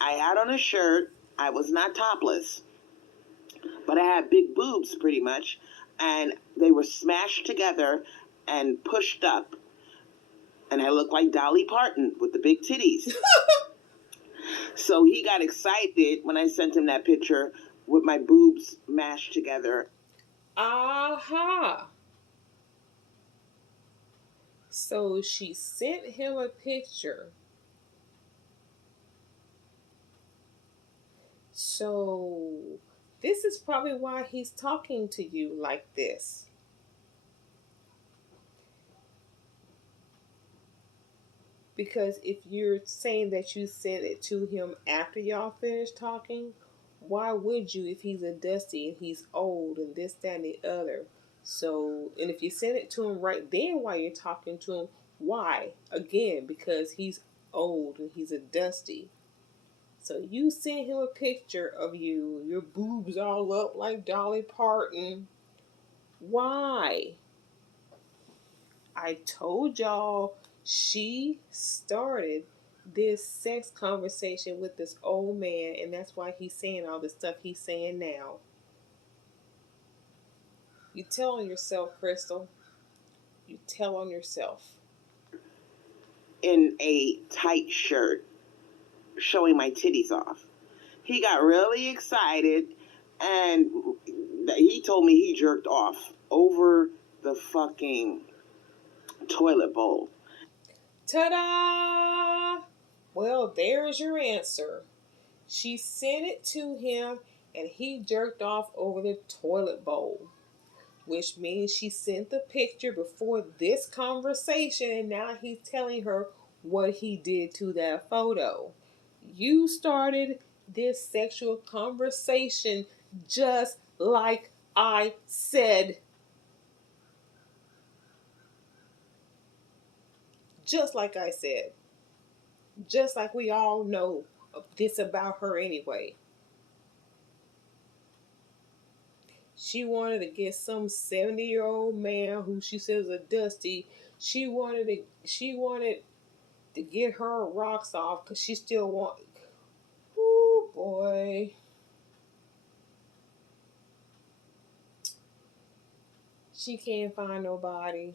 I had on a shirt. I was not topless, but I had big boobs pretty much, and they were smashed together and pushed up, and I looked like Dolly Parton with the big titties. So he got excited when I sent him that picture with my boobs mashed together. Aha. So she sent him a picture. So this is probably why he's talking to you like this. Because if you're saying that you sent it to him after y'all finished talking, why would you if he's a dusty and he's old and this, that, and the other? So, and if you send it to him right then while you're talking to him, why? Again, because he's old and he's a dusty. So you sent him a picture of you, your boobs all up like Dolly Parton. Why? I told y'all she started this sex conversation with this old man, and that's why he's saying all the stuff he's saying now. You tell on yourself, Crystal. You tell on yourself. In a tight shirt, showing my titties off. He got really excited, and he told me he jerked off over the fucking toilet bowl. Ta-da! Well, there's your answer. She sent it to him, and he jerked off over the toilet bowl, which means she sent the picture before this conversation, and now he's telling her what he did to that photo. You started this sexual conversation just like I said. Just like I said. Just like we all know this about her anyway. She wanted to get some 70-year-old man who she says is a dusty. She wanted to get her rocks off because she still want. Oh boy. She can't find nobody.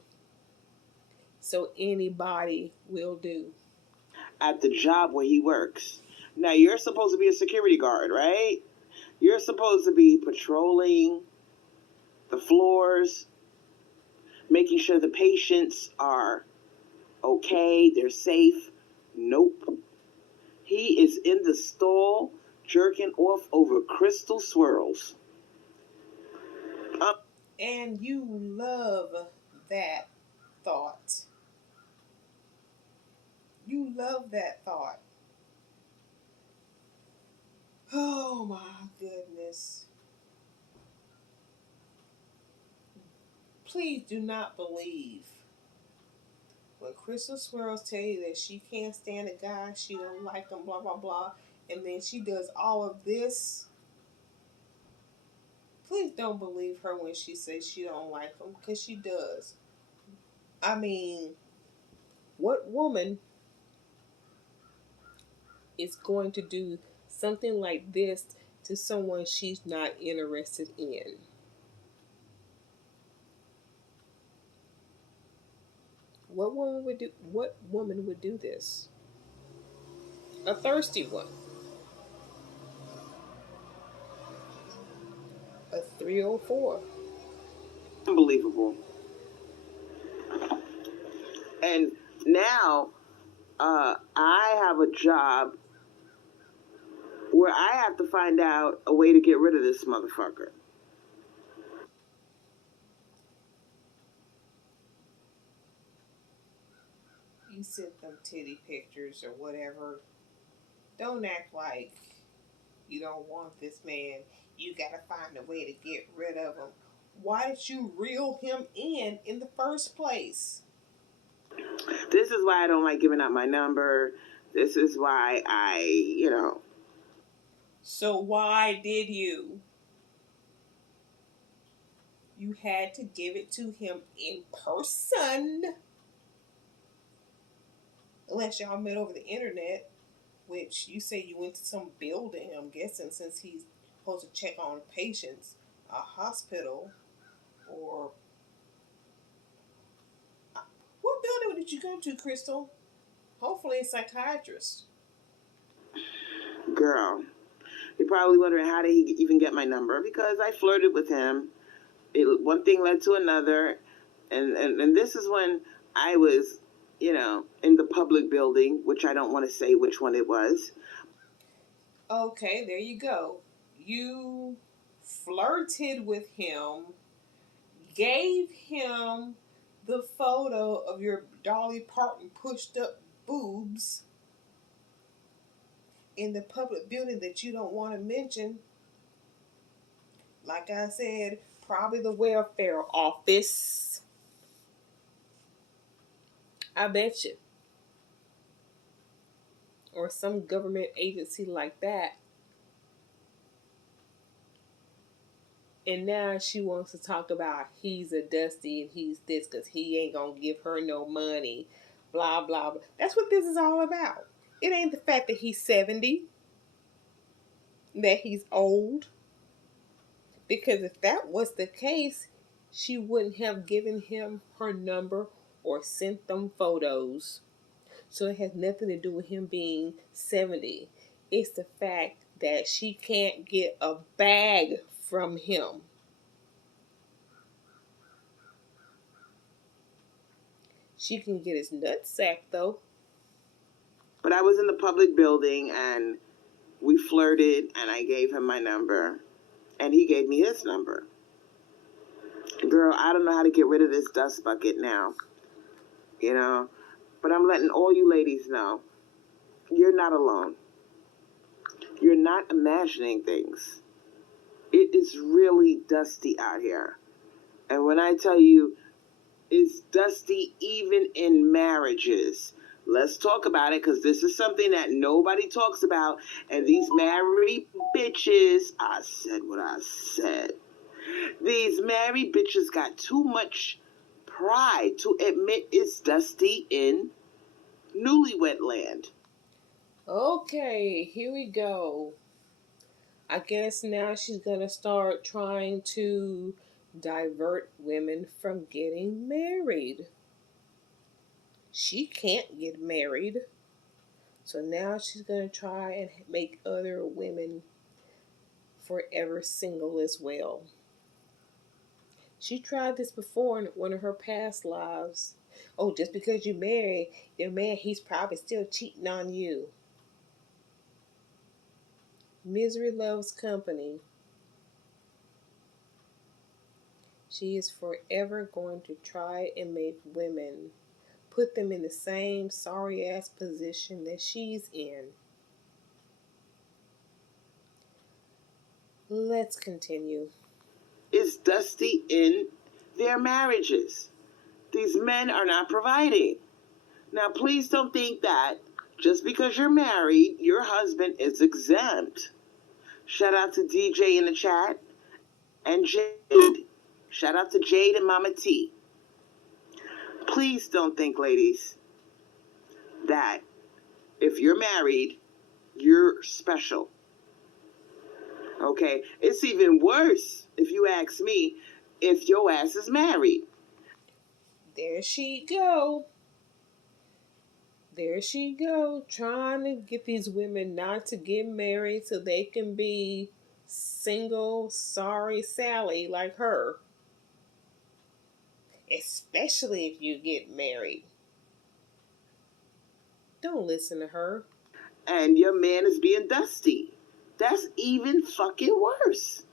So anybody will do. At the job where he works. Now, you're supposed to be a security guard, right? You're supposed to be patrolling the floors, making sure the patients are okay, they're safe. Nope. He is in the stall jerking off over crystal swirls. Um, And you love that thought. You love that thought. Oh my goodness. Please do not believe when Crystal Swirls tell you that she can't stand a guy, she don't like him, blah blah blah, and then she does all of this. Please don't believe her when she says she don't like him, because she does. I mean, what woman is going to do something like this to someone she's not interested in? What woman would do this? A thirsty one. A 304. Unbelievable. And now I have a job where I have to find out a way to get rid of this motherfucker. You sent them titty pictures or whatever. Don't act like you don't want this man. You gotta find a way to get rid of him. Why did you reel him in the first place? This is why I don't like giving out my number. This is why I. So why did you? You had to give it to him in person. Unless y'all met over the internet, which you say you went to some building, I'm guessing, since he's supposed to check on patients, a hospital, or what building did you go to, Crystal? Hopefully a psychiatrist. Girl, you're probably wondering how did he even get my number? Because I flirted with him. One thing led to another, and this is when I was, in the public building, which I don't want to say which one it was. Okay, there you go. You flirted with him, gave him the photo of your Dolly Parton pushed up boobs in the public building that you don't want to mention. Like I said, probably the welfare office. I bet you. Or some government agency like that. And now she wants to talk about he's a dusty and he's this because he ain't going to give her no money. Blah, blah, blah. That's what this is all about. It ain't the fact that he's 70, that he's old. Because if that was the case, she wouldn't have given him her number or sent them photos. So it has nothing to do with him being 70. It's the fact that she can't get a bag from him. She can get his nutsack though. But I was in the public building and we flirted and I gave him my number and he gave me his number. Girl, I don't know how to get rid of this dust bucket now. But I'm letting all you ladies know, you're not alone. You're not imagining things. It is really dusty out here. And when I tell you, it's dusty even in marriages. Let's talk about it because this is something that nobody talks about. And these married bitches, I said what I said. These married bitches got too much pride to admit it's dusty in newlywed land. Okay, here we go. I guess now she's going to start trying to divert women from getting married. She can't get married. So now she's going to try and make other women forever single as well. She tried this before in one of her past lives. Oh, just because you marry your man, he's probably still cheating on you. Misery loves company. She is forever going to try and make women put them in the same sorry ass position that she's in. Let's continue. It's dusty in their marriages. These men are not providing. Now, please don't think that just because you're married, your husband is exempt. Shout out to DJ in the chat and Jade. Shout out to Jade and Mama T. Please don't think, ladies, that if you're married, you're special. Okay? It's even worse, if you ask me, if your ass is married. There she go. There she go, trying to get these women not to get married so they can be single, sorry Sally like her. Especially if you get married. Don't listen to her. And your man is being dusty. That's even fucking worse.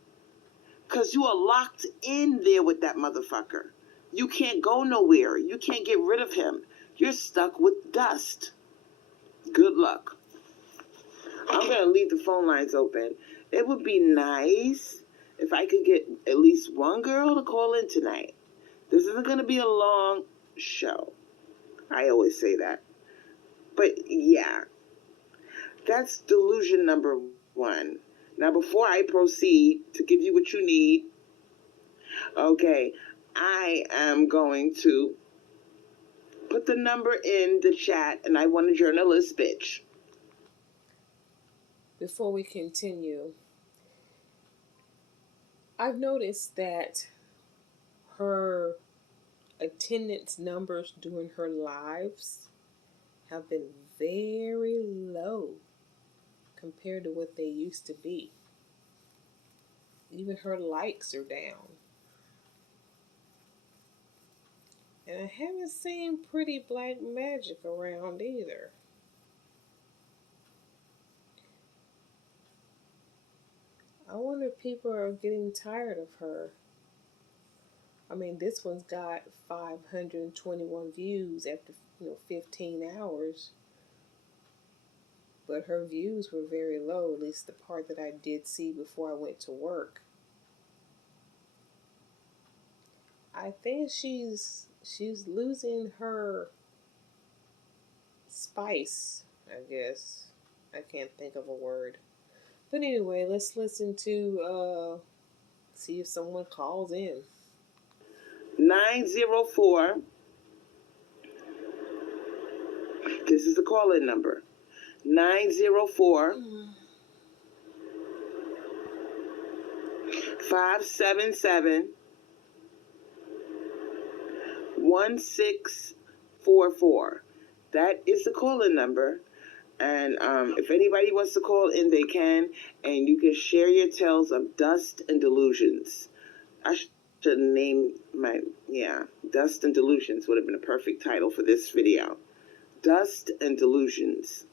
Because you are locked in there with that motherfucker. You can't go nowhere. You can't get rid of him. You're stuck with dust. Good luck. I'm going to leave the phone lines open. It would be nice if I could get at least one girl to call in tonight. This isn't going to be a long show. I always say that. But yeah, that's delusion number one. Now, before I proceed to give you what you need, okay, I am going to put the number in the chat, and I want a journalist bitch. Before we continue, I've noticed that her attendance numbers during her lives have been very low compared to what they used to be. Even her likes are down. And I haven't seen Pretty Black Magic around either. I wonder if people are getting tired of her. I mean, this one's got 521 views after 15 hours, but her views were very low, at least the part that I did see before I went to work. I think she's losing her spice, I guess. I can't think of a word. But anyway, let's listen to see if someone calls in. 904. This is the call-in number. 904 577 1644. That is the call-in number. And if anybody wants to call in, they can. And you can share your tales of dust and delusions. I should name Dust and Delusions would have been a perfect title for this video. Dust and Delusions.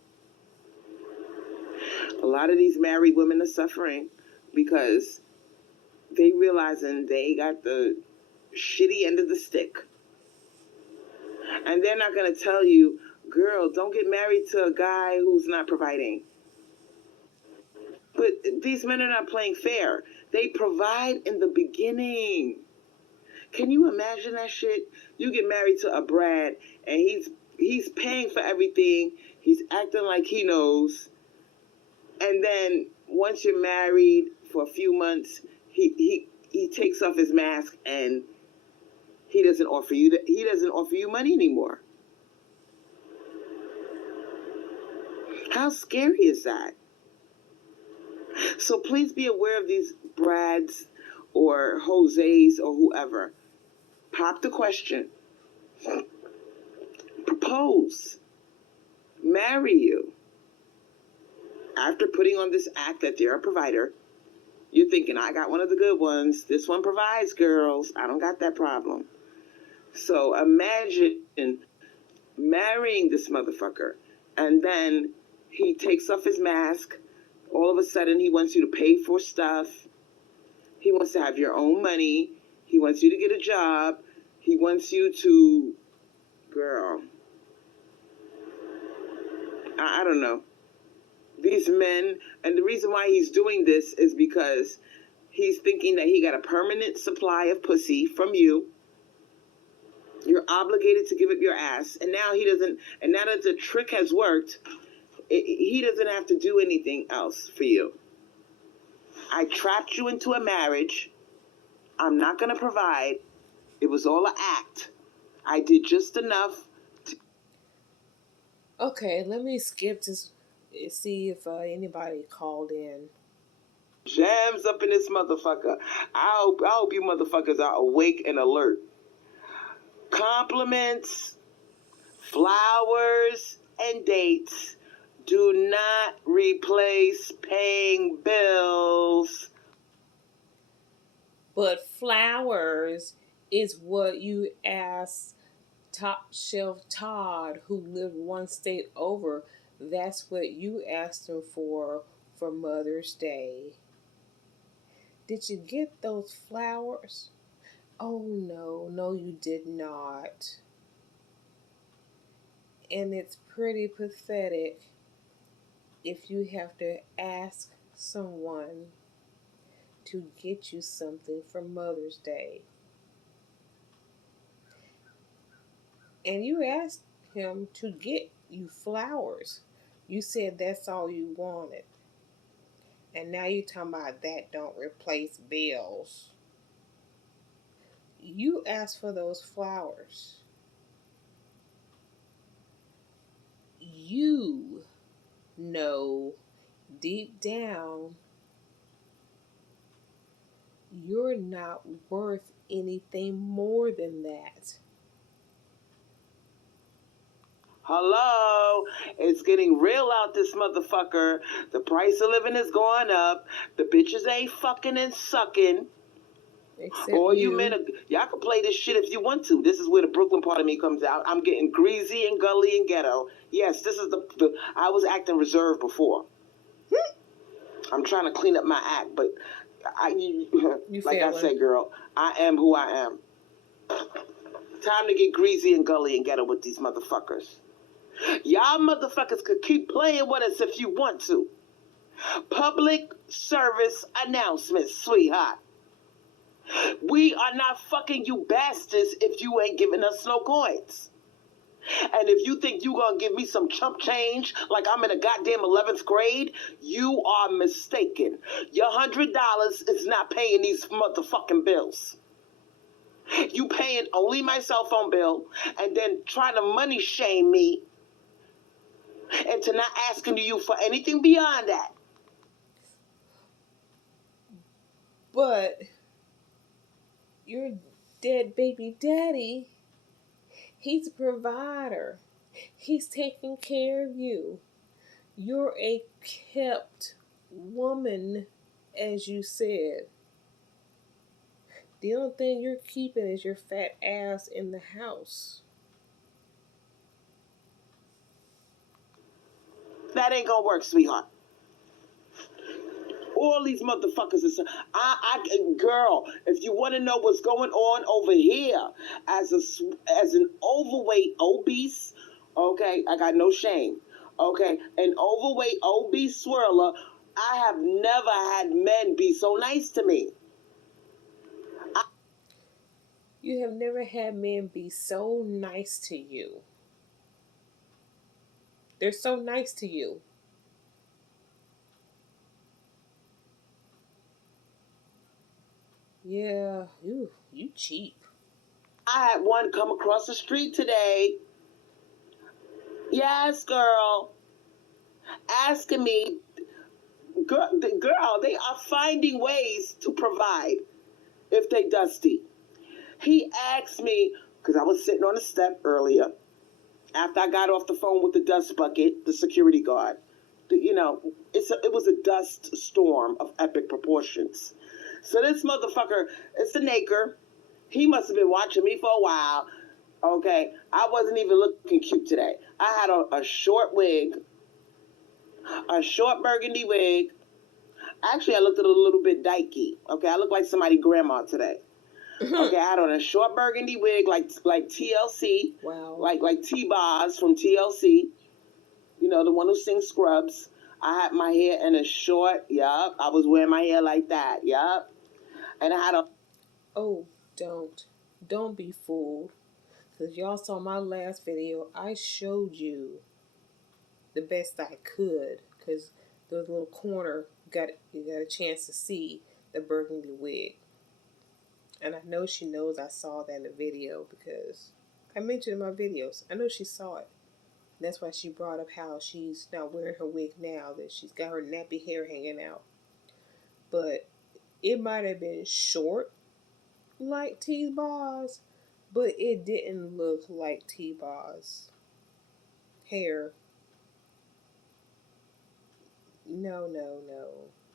A lot of these married women are suffering because they realizing they got the shitty end of the stick. And they're not going to tell you, girl, don't get married to a guy who's not providing. But these men are not playing fair. They provide in the beginning. Can you imagine that shit? You get married to a Brad, and he's paying for everything. He's acting like he knows. And then once you're married for a few months, he takes off his mask and he doesn't offer you money anymore. How scary is that? So please be aware of these Brads or Jose's or whoever. Pop the question. Propose. Marry you. After putting on this act that they're a provider, you're thinking, I got one of the good ones. This one provides, girls. I don't got that problem. So imagine marrying this motherfucker, and then he takes off his mask. All of a sudden, he wants you to pay for stuff. He wants to have your own money. He wants you to get a job. He wants you to, girl, I don't know. These men, and the reason why he's doing this is because he's thinking that he got a permanent supply of pussy from you. You're obligated to give up your ass, and now now that the trick has worked, he doesn't have to do anything else for you. I trapped you into a marriage. I'm not going to provide. It was all an act. I did just enough. Okay, let me skip to see if anybody called in. Jams up in this motherfucker. I hope you motherfuckers are awake and alert. Compliments, flowers, and dates do not replace paying bills. But flowers is what you asked Top Shelf Todd, who lived one state over. That's what you asked him for Mother's Day. Did you get those flowers? Oh no, you did not. And it's pretty pathetic if you have to ask someone to get you something for Mother's Day. And you asked him to get you flowers. You said that's all you wanted. And now you're talking about that don't replace bills. You asked for those flowers. You know deep down, you're not worth anything more than that. Hello, it's getting real out this motherfucker. The price of living is going up. The bitches ain't fucking and sucking. Except All you men, you. y'all can play this shit if you want to. This is where the Brooklyn part of me comes out. I'm getting greasy and gully and ghetto. Yes, this is the I was acting reserved before. I'm trying to clean up my act, but You like I failing. said, girl, I am who I am. Time to get greasy and gully and ghetto with these motherfuckers. Y'all motherfuckers could keep playing with us if you want to. Public service announcement, sweetheart. We are not fucking you bastards if you ain't giving us no coins. And if you think you gonna give me some chump change like I'm in a goddamn 11th grade, you are mistaken. Your $100 is not paying these motherfucking bills. You paying only my cell phone bill and then trying to money shame me into not asking you for anything beyond that. But your dead baby daddy, he's a provider. He's taking care of you. You're a kept woman, as you said. The only thing you're keeping is your fat ass in the house. That ain't gonna work, sweetheart. All these motherfuckers is girl. If you want to know what's going on over here, as an overweight, obese, okay, I got no shame. Okay, an overweight, obese swirler. I have never had men be so nice to me. You have never had men be so nice to you. They're so nice to you. Yeah, you cheap. I had one come across the street today. Yes, girl, asking me, girl, they are finding ways to provide if they dusty. He asked me, because I was sitting on the step earlier, after I got off the phone with the dust bucket, the security guard. It was a dust storm of epic proportions. So this motherfucker, it's a Naker. He must have been watching me for a while. Okay, I wasn't even looking cute today. I had a short wig, a short burgundy wig. Actually, I looked a little bit dykey. Okay, I look like somebody's grandma today. Okay, I had on a short burgundy wig like TLC. Wow. Like T-Boz from TLC. You know, the one who sings Scrubs. I had my hair in a short, yup. I was wearing my hair like that, yup. And I had a... Oh, don't be fooled. Because y'all saw my last video. I showed you the best I could. Because the little corner, you got a chance to see the burgundy wig. And I know she knows I saw that in the video because I mentioned in my videos. I know she saw it. That's why she brought up how she's not wearing her wig now, that she's got her nappy hair hanging out. But it might have been short like T-Boz, but it didn't look like T-Boz hair. No.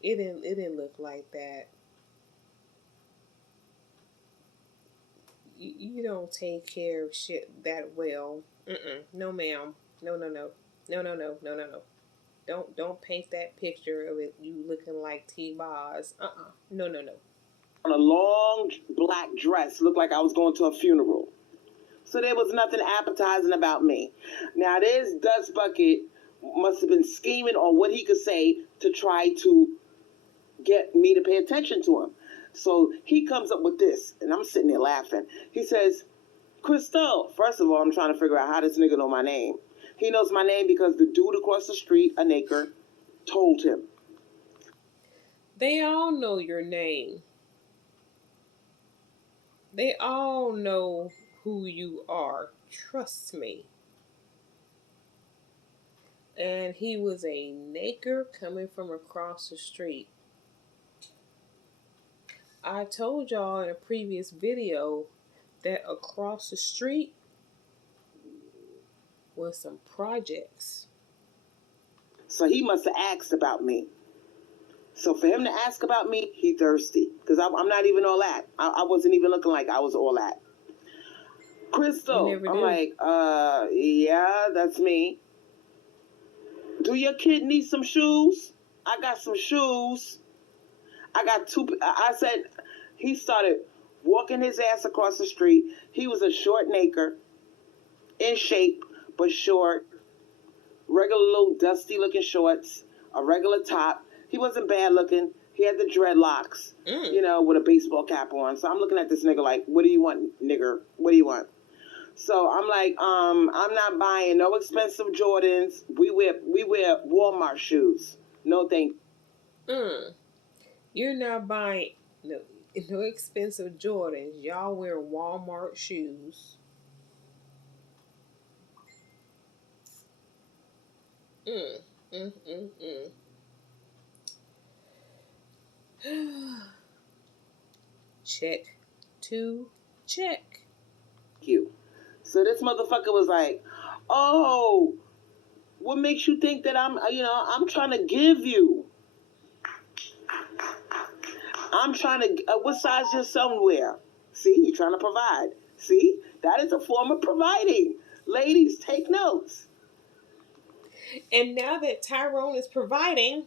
It didn't look like that. You don't take care of shit that well. No, ma'am. No. Don't paint that picture of it you looking like T-Boz. No. on a long black dress. Looked like I was going to a funeral. So there was nothing appetizing about me. Now this dust bucket must have been scheming on what he could say to try to get me to pay attention to him. So he comes up with this, and I'm sitting there laughing. He says, Crystal, first of all, I'm trying to figure out how this nigga know my name. He knows my name because the dude across the street, a Naker, told him. They all know your name. They all know who you are. Trust me. And he was a naker coming from across the street. I told y'all in a previous video that across the street was some projects. So he must have asked about me. So for him to ask about me, he thirsty. Because I'm not even all that. I wasn't even looking like I was all that. Crystal, I'm like, yeah, that's me. Do your kid need some shoes? I got some shoes. I got two. I said, he started walking his ass across the street. He was a short naker, in shape, but short. Regular little dusty looking shorts, a regular top. He wasn't bad looking. He had the dreadlocks, with a baseball cap on. So I'm looking at this nigga like, what do you want, nigger? What do you want? So I'm like, I'm not buying no expensive Jordans. We wear Walmart shoes. No thank you. You're not buying no expensive Jordans. Y'all wear Walmart shoes. Check to check. you. So this motherfucker was like, oh, what makes you think that I'm trying to give you? I'm trying to, what size your son wear? See, you're trying to provide. See, that is a form of providing. Ladies, take notes. And now that Tyrone is providing,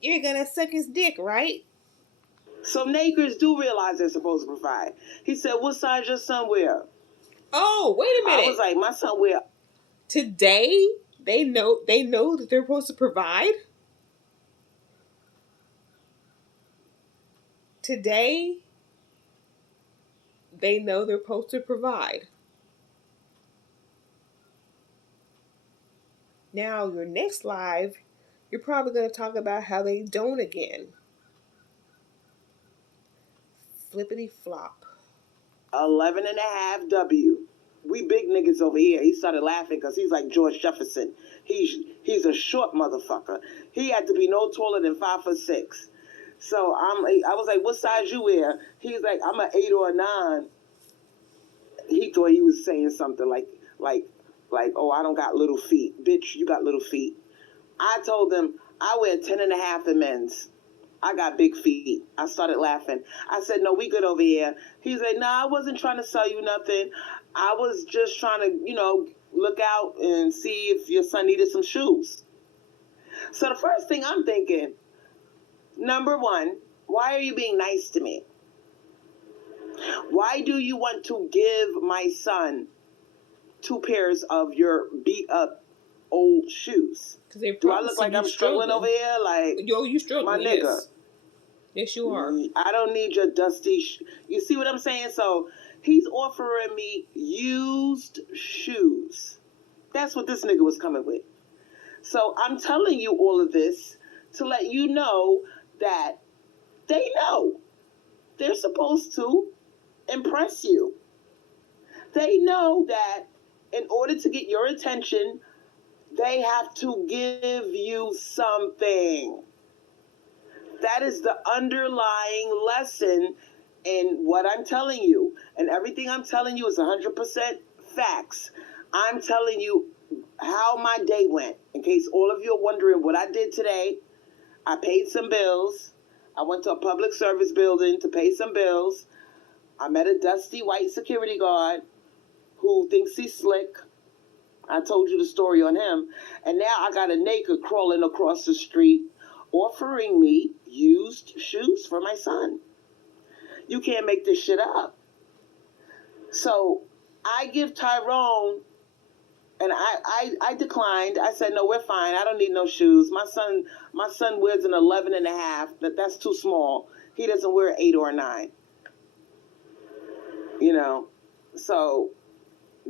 you're gonna suck his dick, right? So nakers do realize they're supposed to provide. He said, what size your son wear? Oh, wait a minute. I was like, my son wear. Today, they know that they're supposed to provide? Today, they know they're supposed to provide. Now, your next live, you're probably going to talk about how they don't again. Flippity flop. 11 and a half W. We big niggas over here. He started laughing because he's like George Jefferson. He's a short motherfucker. He had to be no taller than 5'6". So I was like, what size you wear? He's like, I'm an 8 or a 9. He thought he was saying something like, oh, I don't got little feet. Bitch, you got little feet. I told him I wear 10 and a half in men's. I got big feet. I started laughing. I said, no, we good over here. He's like, nah, I wasn't trying to sell you nothing. I was just trying to, look out and see if your son needed some shoes. So the first thing I'm thinking, number one, why are you being nice to me? Why do you want to give my son 2 pairs of your beat up old shoes? Do I look like I'm struggling over here? Like, yo, you struggling, my nigga. Yes, you are. I don't need your dusty. You see what I'm saying? So he's offering me used shoes. That's what this nigga was coming with. So I'm telling you all of this to let you know that they know they're supposed to impress you. They know that in order to get your attention, they have to give you something. That is the underlying lesson in what I'm telling you. And everything I'm telling you is 100% facts. I'm telling you how my day went. In case all of you are wondering what I did today, I paid some bills. I went to a public service building to pay some bills. I met a dusty white security guard who thinks he's slick. I told you the story on him. And now I got a naked crawling across the street offering me used shoes for my son. You can't make this shit up. So I give Tyrone, and I declined. I said, no, we're fine. I don't need no shoes. My son wears an 11 and a half. That's too small. He doesn't wear 8 or 9. So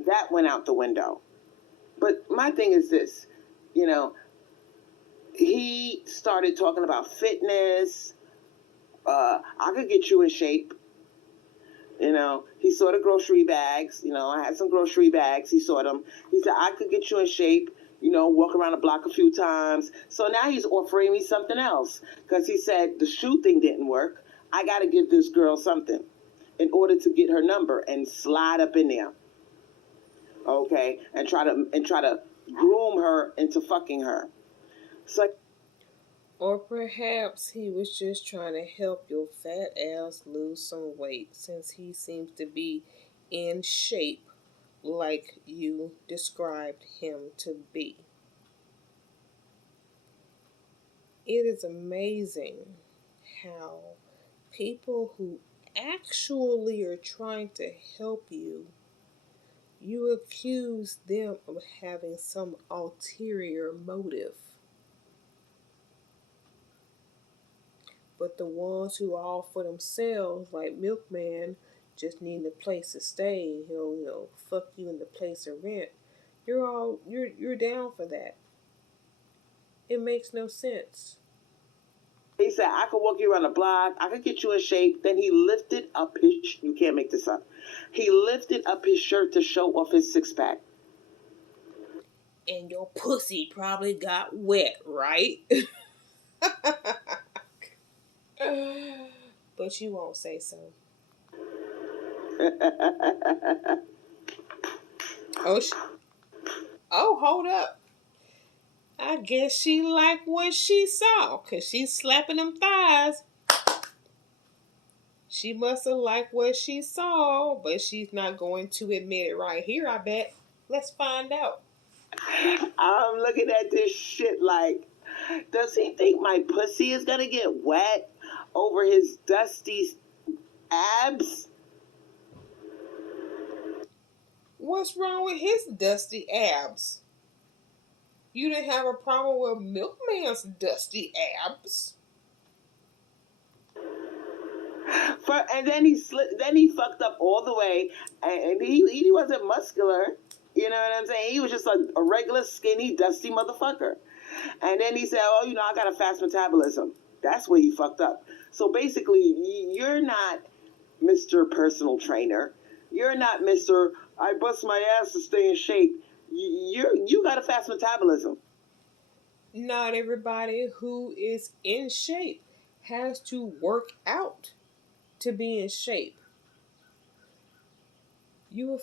that went out the window. But my thing is this, he started talking about fitness. I could get you in shape. You know, he saw the grocery bags. You know, I had some grocery bags. He saw them. He said, I could get you in shape, you know, walk around the block a few times. So now he's offering me something else because he said the shoe thing didn't work. I got to give this girl something in order to get her number and slide up in there. Okay, and try to groom her into fucking her. So Or perhaps he was just trying to help your fat ass lose some weight since he seems to be in shape like you described him to be. It is amazing how people who actually are trying to help you, you accuse them of having some ulterior motive. But the ones who are all for themselves, like Milkman, just needing a place to stay, he'll fuck you in the place of rent. You're down for that. It makes no sense. he said, I could walk you around the block. I could get you in shape. Then he lifted up his, you can't make this up. He lifted up his shirt to show off his six pack. And your pussy probably got wet, right? But you won't say so. Oh, hold up. I guess she liked what she saw, because she's slapping them thighs. She must have liked what she saw, but she's not going to admit it right here, I bet. Let's find out. I'm looking at this shit like, does he think my pussy is gonna get wet over his dusty abs? What's wrong with his dusty abs? You didn't have a problem with Milkman's dusty abs. And then he fucked up all the way, and he wasn't muscular. You know what I'm saying? He was just a regular skinny, dusty motherfucker. And then he said, "Oh, you know, I got a fast metabolism." That's where he fucked up. So basically, you're not Mr. Personal Trainer. You're not Mr. I bust my ass to stay in shape. You got a fast metabolism. Not everybody who is in shape has to work out to be in shape. You will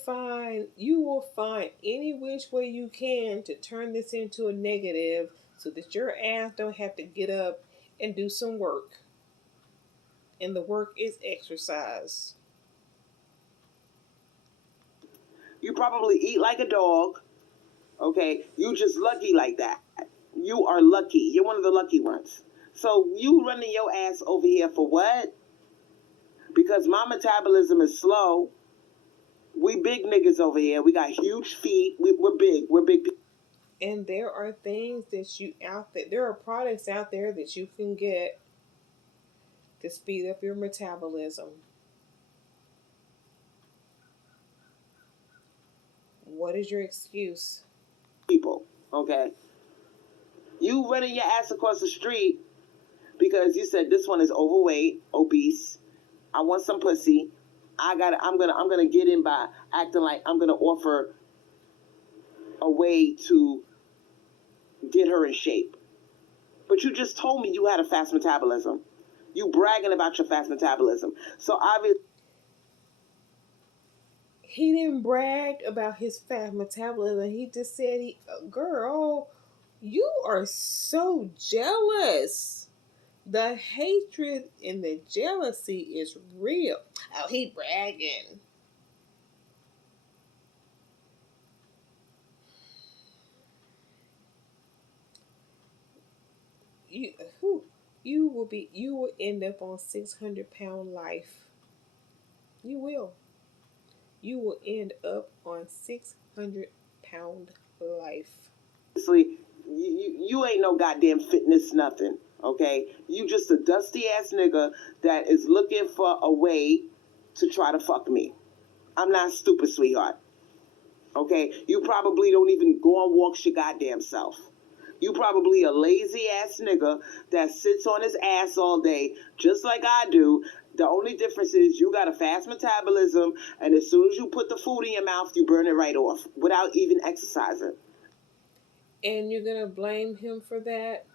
find any which way you can to turn this into a negative so that your ass don't have to get up and do some work. And the work is exercise. You probably eat like a dog. Okay, you just lucky like that. You are lucky. You're one of the lucky ones. So you running your ass over here for what? Because my metabolism is slow. We big niggas over here. We got huge feet. We're big. We're big people. And there are things that there are products out there that you can get to speed up your metabolism. What is your excuse? People, okay? You running your ass across the street because you said this one is overweight, obese. I want some pussy. I'm gonna get in by acting like I'm gonna offer a way to get her in shape. But you just told me you had a fast metabolism. You bragging about your fast metabolism. So obviously he didn't brag about his fast metabolism. He just said, girl, you are so jealous. The hatred and the jealousy is real. Oh, he bragging. You will end up on 600-pound life. You will. You will end up on 600-pound life. you ain't no goddamn fitness nothing, okay? You just a dusty ass nigga that is looking for a way to try to fuck me. I'm not stupid, sweetheart. Okay? You probably don't even go on walks your goddamn self. You probably a lazy ass nigga that sits on his ass all day, just like I do, The only difference is you got a fast metabolism, and as soon as you put the food in your mouth, you burn it right off without even exercising. And you're going to blame him for that?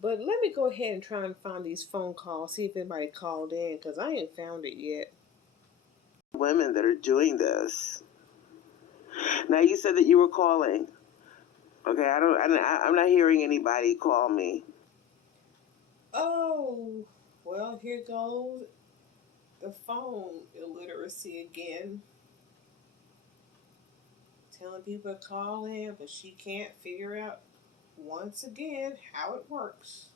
But let me go ahead and try and find these phone calls, see if anybody called in, because I ain't found it yet. Women that are doing this. Now, you said that you were calling. Okay, I'm not hearing anybody call me. Oh, well, here goes the phone illiteracy again. Telling people to call in, but she can't figure out once again how it works.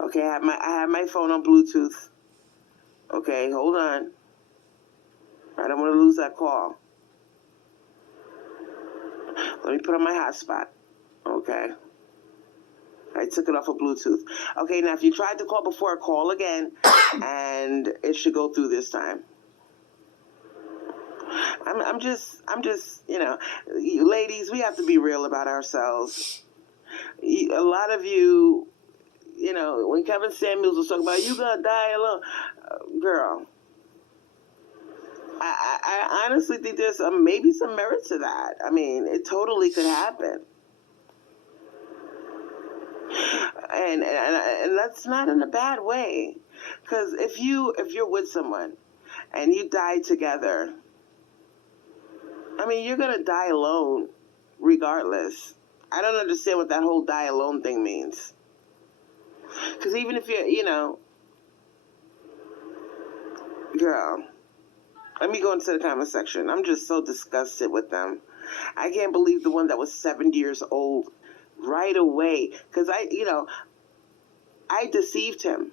Okay, I have my phone on Bluetooth. Okay, hold on. I don't want to lose that call. Let me put on my hotspot. Okay. I took it off of Bluetooth. Okay, now if you tried to call before, call again, and it should go through this time. I'm just, ladies, we have to be real about ourselves. A lot of you, when Kevin Samuels was talking about, you gonna die alone, girl, I honestly think there's maybe some merit to that. I mean, it totally could happen. And that's not in a bad way, because if you're with someone and you die together, I mean, you're gonna die alone regardless. I don't understand what that whole die alone thing means, because even if you're, girl, let me go into the comment section. I'm just so disgusted with them. I can't believe the one that was 70 years old right away, because I deceived him.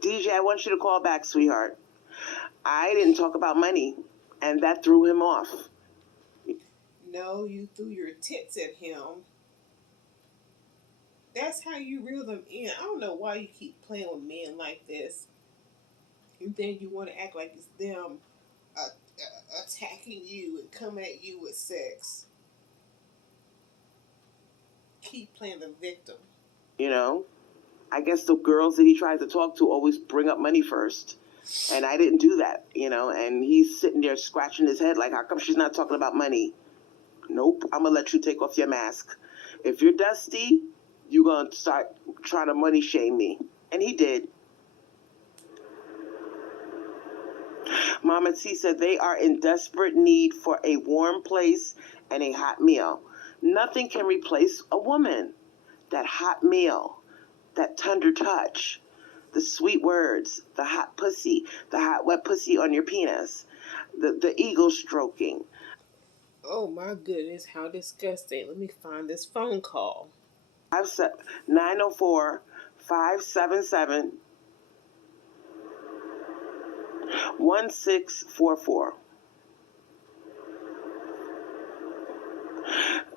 DJ, I want you to call back, sweetheart. I didn't talk about money, and that threw him off. No, you threw your tits at him. That's how you reel them in. I don't know why you keep playing with men like this. And then you want to act like it's them attacking you and come at you with sex. Keep playing the victim. I guess the girls that he tries to talk to always bring up money first. And I didn't do that, and he's sitting there scratching his head like, how come she's not talking about money? Nope, I'm going to let you take off your mask. If you're dusty, you're going to start trying to money shame me. And he did. Mama T said they are in desperate need for a warm place and a hot meal. Nothing can replace a woman. That hot meal, that tender touch, the sweet words, the hot pussy, the hot wet pussy on your penis, the ego stroking. Oh my goodness, how disgusting. Let me find this phone call. 904-577 1644.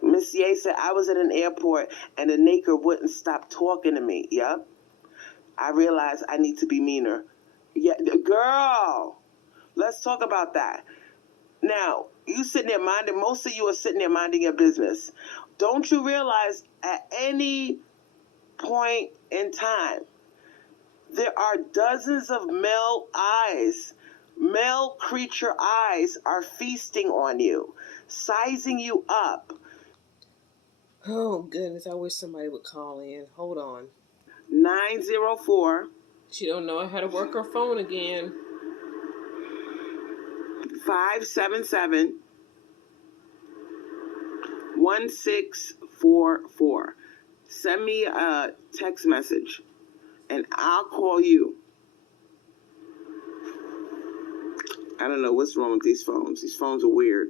Miss Ye said, I was at an airport and the nigger wouldn't stop talking to me. Yep. I realized I need to be meaner. Yeah, girl, let's talk about that. Now, you sitting there most of you are sitting there minding your business. Don't you realize at any point in time, there are dozens of male creature eyes are feasting on you, sizing you up. Oh goodness, I wish somebody would call in. Hold on. 904. She don't know how to work her phone again. 577 1644. Send me a text message and I'll call you. I don't know what's wrong with these phones. These phones are weird.